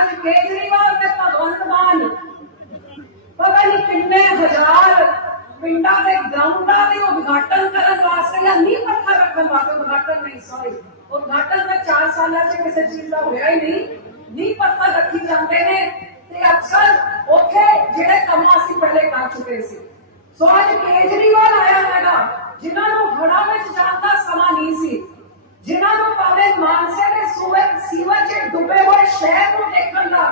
ਅੱਜ ਕੇਜਰੀਵਾਲ ਤੇ ਭਗਵੰਤ ਮਾਨ। ਪਤਾ ਨਹੀਂ ਕਿੰਨੇ ਹਜ਼ਾਰ ਪਿੰਡਾਂ ਦੇ ਗਰਾਊਂਡਾਂ ਦੇ ਉਦਘਾਟਨ ਕਰਨ ਵਾਸਤੇ ਜਾਂ ਨੀਂਹ ਪੱਥਰ ਰੱਖਣ ਵਾਸਤੇ ਉਦਘਾਟਨ ਨਹੀਂ ਸੌਰੀ ਉਦਘਾਟਨ ਤਾਂ 4 ਸਾਲਾਂ 'ਚ ਕਿਸੇ ਚੀਜ਼ ਦਾ ਹੋਇਆ ਹੀ ਨਹੀਂ। ਨੀਂਹ ਪੱਥਰ ਰੱਖੀ ਜਾਂਦੇ ਨੇ ਤੇ ਅਕਸਰ ਉੱਥੇ ਜਿਹੜੇ ਕੰਮ ਅਸੀਂ ਪਹਿਲੇ ਕਰ ਚੁੱਕੇ ਸੀ। ਸੋ ਅੱਜ ਕੇਜਰੀਵਾਲ ਆਇਆ ਹੈਗਾ, ਜਿਨ੍ਹਾਂ ਨੂੰ ਹੜਾ ਵਿੱਚ ਜਾਣ ਦਾ ਸਮਾਂ ਨਹੀਂ ਸੀ। ਜਿਨ੍ਹਾਂ ਨੂੰ ਭਾਵੇਂ ਮਾਨਸੇ ਦੇ ਸੂਏ ਸੀਵਰ 'ਚ ਡੁੱਬੇ ਹੋਏ ਸ਼ਹਿਰ ਨੂੰ ਦੇਖਣ ਦਾ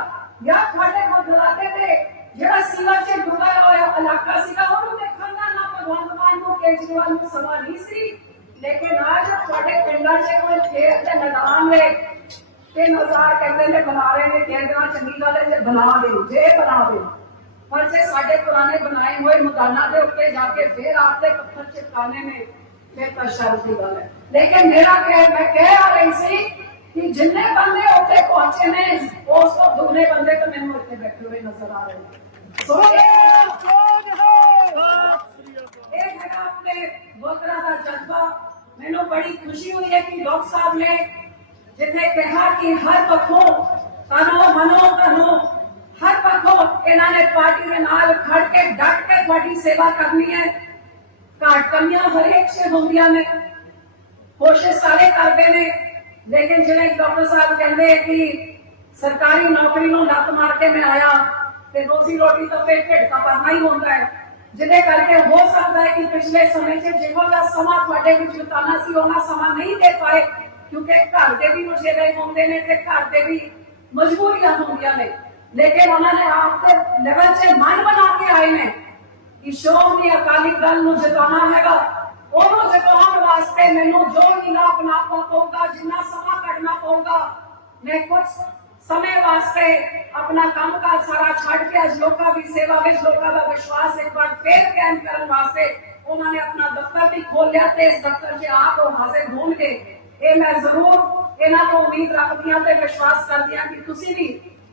ਜਾਂ ਤੁਹਾਡੇ ਮਦਰਾਤੇ ਦੇ ਜਿਹੜਾ ਸੀਵਰ 'ਚ ਡੁੱਬਿਆ ਹੋਇਆ ਇਲਾਕਾ ਸੀਗਾ, ਉਹਨੂੰ ਦੇਖਣ ਦਾ ਨਾ ਭਗਵੰਤ ਮਾਨ ਨੂੰ, ਕੇਜਰੀਵਾਲ ਨੂੰ ਸਮਾਂ ਨਹੀਂ ਸੀ। ਲੇਕਿਨ ਅੱਜ ਤੁਹਾਡੇ ਪਿੰਡਾਂ 'ਚ ਕੋਈ ਖੇਤ ਦੇ ਮੈਦਾਨ ਨੇ ਤੇ ਨਜ਼ਾਰ ਕਹਿੰਦੇ ਨੇ ਬਣਾ ਰਹੇ ਨੇ ਕਹਿੰਦਾ ਚੰਗੀ ਗੱਲ ਬਣਾ ਦੇ, ਜੇ ਬਣਾ ਦੇ। ਪਰ ਜੇ ਸਾਡੇ ਪੁਰਾਣੇ ਬਣਾਏ ਹੋਏ ਮਕਾਨਾਂ ਦੇ ਉੱਤੇ ਜਾ ਕੇ ਫੇਰ ਆਪਦੇ ਪੱਥਰ ਚਿਪਕਾਣੇ ਨੇ लेकिन मेरा कह मैं कह आ रही थी कि जिन्ने बंदे उठे पहुँचे ने उस तो दुगने बंदे तो मैं उठे बैठे हुए नज़र आ रहे सुनो एक जज्बा, मैंने बड़ी खुशी हुई है कि साहब ने कहा कि हर पखों, तनो, मनो, तनो, हर पखों इन्होंने पार्टी के नाल खड़ के डट के सेवा करनी है। ਕੇ ਤੁਹਾਡੀ ਸੇਵਾ ਕਰਨੀ ਹੈ ਘਾਟ ਕਮੀਆਂ ਹਰੇਕ ਸੇ ਹੁੰਦੀਆਂ ਨੇ ਕੋਸ਼ਿਸ਼ ਸਾਰੇ ਕਰਦੇ ਨੇ ਲੇਕਿਨ ਜਿਵੇਂ ਡਾਕਟਰ ਸਾਹਿਬ ਕਹਿੰਦੇ ਕਿ ਸਰਕਾਰੀ ਨੌਕਰੀ ਨੂੰ ਲੱਤ ਮਾਰ ਕੇ ਮੈਂ ਆਇਆ ਤੇ ਰੋਜ਼ੀ ਰੋਟੀ ਤਾਂ ਫੇਰ ਢਿੱਡ ਤਾਂ ਭਰਨਾ ਹੀ ਹੁੰਦਾ ਹੈ ਜਿਹਦੇ ਕਰਕੇ ਹੋ ਸਕਦਾ ਹੈ ਕਿ ਪਿਛਲੇ ਸਮੇਂ 'ਚ ਜਿਹੋ ਜਿਹਾ ਸਮਾਂ ਤੁਹਾਡੇ ਵਿੱਚ ਬਿਤਾਉਣਾ ਸੀ ਉਹਨਾਂ ਸਮਾਂ ਨਹੀਂ ਦੇ ਪਾਏ ਕਿਉਂਕਿ ਘਰ ਦੇ ਵੀ ਮੁਸ਼ਕਲੇ ਹੁੰਦੇ ਨੇ ਤੇ ਘਰ ਦੇ ਵੀ ਮਜਬੂਰੀਆਂ ਹੁੰਦੀਆਂ ਨੇ ਲੇਕਿਨ ਉਹਨਾਂ ਨੇ ਆਪ ਤੇ ਲੈਵਲ 'ਤੇ ਮਨ ਬਣਾ ਕੇ ਆਏ ਨੇ ਕਿ ਸ਼੍ਰੋਮਣੀ ਅਕਾਲੀ ਦਲ ਨੂੰ ਜਿਤਾਉਣਾ ਹੈਗਾ ਉਹਨੂੰ ਜਿਤਾਉਣ ਵਾਸਤੇ ਮੈਨੂੰ ਜੋ ਨੀਲਾ ਅਪਣਾਉਣਾ ਪਊਗਾ ਜਿੰਨਾ ਸਮਾਂ ਕੱਢਣਾ ਪਊਗਾ ਮੈਂ ਕੁਝ ਸਮੇਂ ਵਾਸਤੇ ਆਪਣਾ ਕੰਮਕਾਜ ਸਾਰਾ ਛੱਡ ਕੇ ਅੱਜ ਲੋਕਾਂ ਦੀ ਸੇਵਾ ਵਿੱਚ ਲੋਕਾਂ ਦਾ ਵਿਸ਼ਵਾਸ ਇੱਕ ਵਾਰ ਫੇਰ ਕਾਇਮ ਕਰਨ ਵਾਸਤੇ ਉਹਨਾਂ ਨੇ ਆਪਣਾ ਦਫ਼ਤਰ ਵੀ ਖੋਲਿਆ ਤੇ ਇਸ ਦਫ਼ਤਰ 'ਚ ਆਪ ਉਹ ਹਾਜ਼ਰ ਹੋਣਗੇ ਇਹ ਮੈਂ ਜ਼ਰੂਰ ਇਹਨਾਂ ਤੋਂ ਉਮੀਦ ਰੱਖਦੀ ਹਾਂ ਤੇ ਵਿਸ਼ਵਾਸ ਕਰਦੀ ਹਾਂ ਕਿ ਤੁਸੀਂ ਵੀ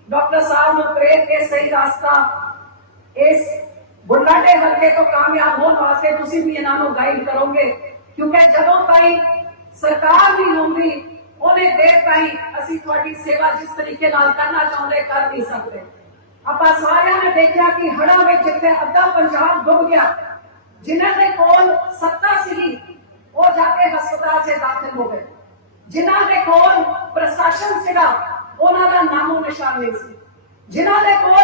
ਡਾਕਟਰ ਸਾਹਿਬ ਨੂੰ ਪ੍ਰੇਰ ਕੇ ਸਹੀ ਰਸਤਾ ਇਸ ਬੁੱਢਾਡੇ ਹਲਕੇ ਤੋਂ ਕਾਮਯਾਬ ਹੋਣ ਵਾਸਤੇ ਤੁਸੀਂ ਵੀ ਇਹਨਾਂ ਨੂੰ ਗਾਈਡ ਕਰੋਗੇ ਕਿਉਂਕਿ ਜਦੋਂ ਤਾਈਂ ਸਰਕਾਰ ਨਹੀਂ ਹੁੰਦੀ ਉਹਨੇ ਦੇਰ ਤਾਈਂ ਅਸੀਂ ਤੁਹਾਡੀ ਸੇਵਾ ਜਿਸ ਤਰੀਕੇ ਨਾਲ ਕਰਨਾ ਚਾਹੁੰਦੇ ਕਰ ਨਹੀਂ ਸਕਦੇ ਆਪਾਂ ਸਾਰਿਆਂ ਨੇ ਦੇਖਿਆ ਕਿ ਹੜ੍ਹਾਂ ਵਿੱਚ ਜਿੱਥੇ ਅੱਧਾ ਪੰਜਾਬ ਡੁੱਬ ਗਿਆ ਜਿਨ੍ਹਾਂ ਦੇ ਕੋਲ ਸੱਤਾ ਸੀ ਉਹ ਜਾ ਕੇ ਹਸਪਤਾਲ 'ਚ ਦਾਖਲ ਹੋ ਗਏ ਜਿਨ੍ਹਾਂ ਦੇ ਕੋਲ ਪ੍ਰਸ਼ਾਸਨ ਸੀਗਾ ਉਹਨਾਂ ਦਾ ਨਾਮੋ ਨਿਸ਼ਾਨ ਨਹੀਂ ਸੀ ਜਿਨ੍ਹਾਂ ਦੇ ਕੋਲ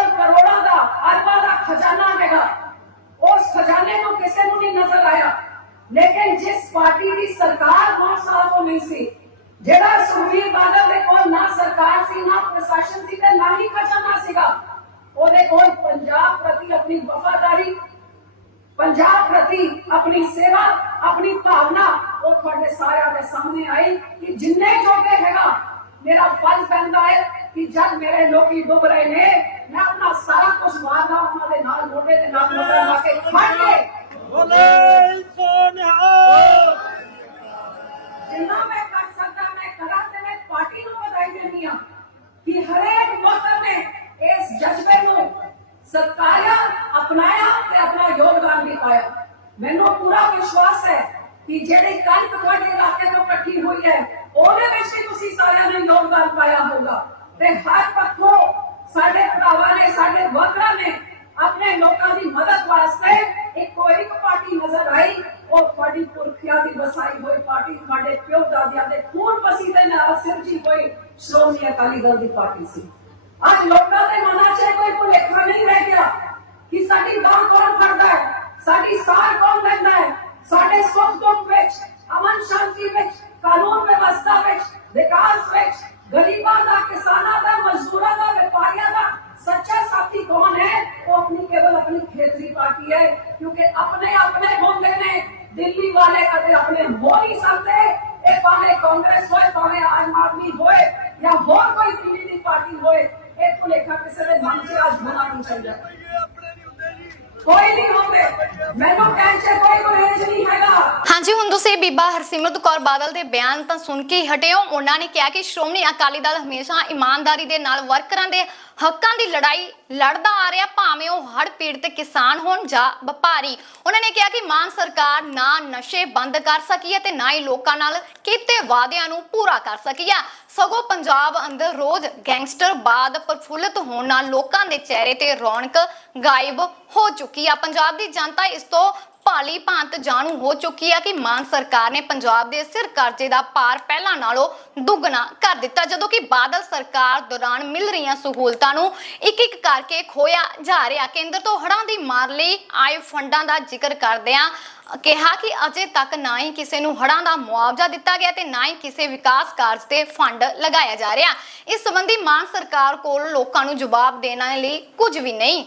ਕਰੋੜਾਂ ਦਾ ਅਰਬਾਂ ਦਾ ਖਜ਼ਾਨਾ ਹੈਗਾ ਉਸ ਖਜ਼ਾਨੇ ਨੂੰ ਕਿਸੇ ਨੂੰ ਨਹੀਂ ਨਜ਼ਰ ਆਇਆ ਲੇਕਿਨ ਜਿਸ ਪਾਰਟੀ ਦੀ ਸਰਕਾਰ ਬਹੁਤ ਸਾਲ ਤੋਂ ਨਹੀਂ ਸੀ ਜਿਹੜਾ ਸੁਖਬੀਰ ਬਾਦਲ ਦੇ ਕੋਲ ਨਾ ਸਰਕਾਰ ਸੀ ਨਾ ਪ੍ਰਸ਼ਾਸਨ ਸੀ ਤੇ ਨਾ ਹੀ ਖਜ਼ਾਨਾ ਸੀਗਾ ਉਹਦੇ ਕੋਲ ਪੰਜਾਬ ਪ੍ਰਤੀ ਆਪਣੀ ਵਫਾਦਾਰੀ ਪੰਜਾਬ ਪ੍ਰਤੀ ਆਪਣੀ ਸੇਵਾ ਆਪਣੀ ਭਾਵਨਾ ਉਹ ਤੁਹਾਡੇ ਸਾਰਿਆਂ ਦੇ ਸਾਹਮਣੇ ਆਈ ਕਿ ਜਿੰਨੇ ਜੋਗੇ ਹੈਗਾ ਮੇਰਾ ਫਰਜ਼ ਪੈਂਦਾ ਹੈ ਕਿ ਜਦ ਮੇਰੇ ਲੋਕੀ ਡੁੱਬ ਰਹੇ ਨੇ ਮੈਂ ਆਪਣਾ ਸਾਰਾ ਕੁਝ ਵਾਦਾ ਉਹਨਾਂ ਦੇ ਨਾਲ ਮੋਢੇ ਦੇ ਨਾਲ ਮੋਢਾ ਲਾ ਕੇ ਖੜ ਕੇ। ਬੋਲੇ ਸੋਨਿਹਾਲ ਜਿੰਨਾ ਮੈਂ ਕਰ ਸਕਦਾ ਮੈਂ ਕਰਾਂ ਤੇ ਮੈਂ ਪਾਰਟੀ ਨੂੰ ਵਧਾਈ ਦਿੰਦੀ ਹਾਂ ਕਿ ਹਰੇਕ ਵੋਟਰ ਨੇ ਇਸ ਜਜ਼ਬੇ ਨੂੰ ਸਤਕਾਰਿਆ ਅਪਣਾਇਆ ਤੇ ਆਪਣਾ ਯੋਗਦਾਨ ਵੀ ਪਾਇਆ। ਮੈਨੂੰ ਪੂਰਾ ਵਿਸ਼ਵਾਸ ਹੈ ਕਿ ਜਿਹੜੀ ਕਣਕ ਤੁਹਾਡੇ ਇਲਾਕੇ ਤੋਂ ਇਕੱਠੀ ਹੋਈ ਹੈ ਉਹਦੇ ਵਿੱਚ ਵੀ ਤੁਸੀਂ ਸਾਰਿਆਂ ਨੇ ਯੋਗਦਾਨ ਪਾਇਆ ਹੋਗਾ ਤੇ ਹਰ ਪੱਖੋਂ ਸਾਡੇ ਭਰਾਵਾਂ ਨੇ ਸਾਡੇ ਵਰਕਰਾਂ ਨੇ ਆਪਣੇ ਲੋਕਾਂ ਦੀ ਮਦਦ ਵਾਸਤੇ ਇੱਕੋ ਇੱਕ ਪਾਰਟੀ ਨਜ਼ਰ ਆਈ ਉਹ ਤੁਹਾਡੀ ਪੁਰਖਿਆਂ ਦੀ ਵਸਾਈ ਹੋਈ ਪਾਰਟੀ ਤੁਹਾਡੇ ਪਿਓ ਦਾਦਿਆਂ ਦੇ ਖੂਨ ਪਸੀਨੇ ਨਾਲ ਸਿਰਜੀ ਹੋਈ ਸ਼੍ਰੋਮਣੀ ਅਕਾਲੀ ਦਲ ਦੀ ਪਾਰਟੀ ਸੀ ਅੱਜ ਲੋਕਾਂ ਦੇ ਮਨਾਂ 'ਚ ਕੋਈ ਭੁਲੇਖਾ ਨਹੀਂ ਰਹਿ ਗਿਆ ਕਿ ਸਾਡੀ ਬਾਹ ਕੌਣ ਫੜਦਾ ਹੈ ਸਾਡੀ ਸਾਰ ਕੌਣ ਲੈਂਦਾ ਹੈ ਸਾਡੇ ਸੁੱਖ ਦੁੱਖ ਵਿੱਚ ਅਮਨ ਸ਼ਾਂਤੀ ਵਿੱਚ ਕਾਨੂੰਨ ਵਿਵਸਥਾ ਵਿੱਚ ਵਿਕਾਸ ਵਿੱਚ गरीबा का किसाना का मजदूरा का व्यापारिया का सच्चा साथी कौन है? वो अपनी केवल अपनी खेतरी पार्टी है, क्योंकि अपने अपने होंगे ने दिल्ली वाले कदे अपने हो नहीं सकते ये भावे कांग्रेस होए भावे आम आदमी होए, या होर कोई दिल्ली पार्टी होए एक लेखा किसी ने मन से आज बना नहीं चल जाए ਕੋਈ ਨਹੀਂ ਹੁੰਦੇ। ਮੈਨੂੰ ਟੈਨਸ਼ਨ ਕੋਈ ਗੁਰੇਜ ਨਹੀਂ ਹੈਗਾ। ਹਾਂਜੀ, ਹੁਣ ਤੁਸੀਂ ਬੀਬਾ ਹਰਸਿਮਰਤ ਕੌਰ ਬਾਦਲ ਦੇ ਬਿਆਨ ਤਾਂ ਸੁਣ ਕੇ ਹੀ ਹਟੇ ਹੋ। ਉਹਨਾਂ ਨੇ ਕਿਹਾ ਕਿ ਸ਼੍ਰੋਮਣੀ ਅਕਾਲੀ ਦਲ ਹਮੇਸ਼ਾ ਇਮਾਨਦਾਰੀ ਦੇ ਨਾਲ ਵਰਕਰਾਂ ਦੇ ਹੱਕਾਂ ਦੀ ਲੜਾਈ ਲੜਦਾ ਆ ਰਿਹਾ, ਭਾਵੇਂ ਉਹ ਹੜ੍ਹ ਪੀੜਤ ਕਿਸਾਨ ਹੋਣ ਜਾਂ ਵਪਾਰੀ। ਉਹਨਾਂ ਨੇ ਕਿਹਾ ਕਿ ਮਾਨ ਸਰਕਾਰ ਨਾ ਨਸ਼ੇ ਬੰਦ ਕਰ ਸਕੀ ਹੈ ਤੇ ਨਾ ਹੀ ਲੋਕਾਂ ਨਾਲ ਕੀਤੇ ਵਾਅਦਿਆਂ ਨੂੰ ਪੂਰਾ ਕਰ ਸਕੀ ਹੈ। ਸਗੋਂ ਪੰਜਾਬ ਅੰਦਰ ਰੋਜ਼ ਗੈਂਗਸਟਰ ਬਾਦ ਪ੍ਰਫੁੱਲਤ ਹੋਣ ਨਾਲ ਲੋਕਾਂ ਦੇ ਚਿਹਰੇ ਤੇ ਰੌਣਕ ਗਾਇਬ ਹੋ ਚੁੱਕੀ ਆ ਪੰਜਾਬ ਦੀ ਜਨਤਾ ਇਸ ਤੋਂ ਭਾਲੀ ਭਾਂਤ ਜਾਣੂ ਹੋ ਚੁੱਕੀ ਹੈ ਕਿ ਮਾਨ ਸਰਕਾਰ ਨੇ ਪੰਜਾਬ ਦੇ ਸਿਰ ਕਰਜ਼ੇ ਦਾ ਭਾਰ ਪਹਿਲਾਂ ਨਾਲੋਂ ਦੁੱਗਣਾ ਕਰ ਦਿੱਤਾ। ਜਦੋਂ ਕਿ ਬਾਦਲ ਸਰਕਾਰ ਦੌਰਾਨ ਮਿਲ ਰਹੀਆਂ ਸਹੂਲਤਾਂ ਨੂੰ ਇੱਕ ਇੱਕ ਕਰਕੇ ਖੋਇਆ ਜਾ ਰਿਹਾ। ਕੇਂਦਰ ਤੋਂ ਹੜ੍ਹਾਂ ਦੀ ਮਾਰ ਲਈ ਆਏ ਫੰਡਾਂ ਦਾ ਜ਼ਿਕਰ ਕਰਦਿਆਂ ਕਿਹਾ ਕਿ ਅਜੇ ਤੱਕ ਨਾ ਹੀ ਕਿਸੇ ਨੂੰ ਹੜ੍ਹਾਂ ਦਾ ਮੁਆਵਜ਼ਾ ਦਿੱਤਾ ਗਿਆ ਤੇ ਨਾ ਹੀ ਕਿਸੇ ਵਿਕਾਸ ਕਾਰਜ ਤੇ ਫੰਡ ਲਗਾਇਆ ਜਾ ਰਿਹਾ। ਇਸ ਸੰਬੰਧੀ ਮਾਨ ਸਰਕਾਰ ਕੋਲ ਲੋਕਾਂ ਨੂੰ ਜਵਾਬ ਦੇਣ ਲਈ ਕੁਝ ਵੀ ਨਹੀਂ।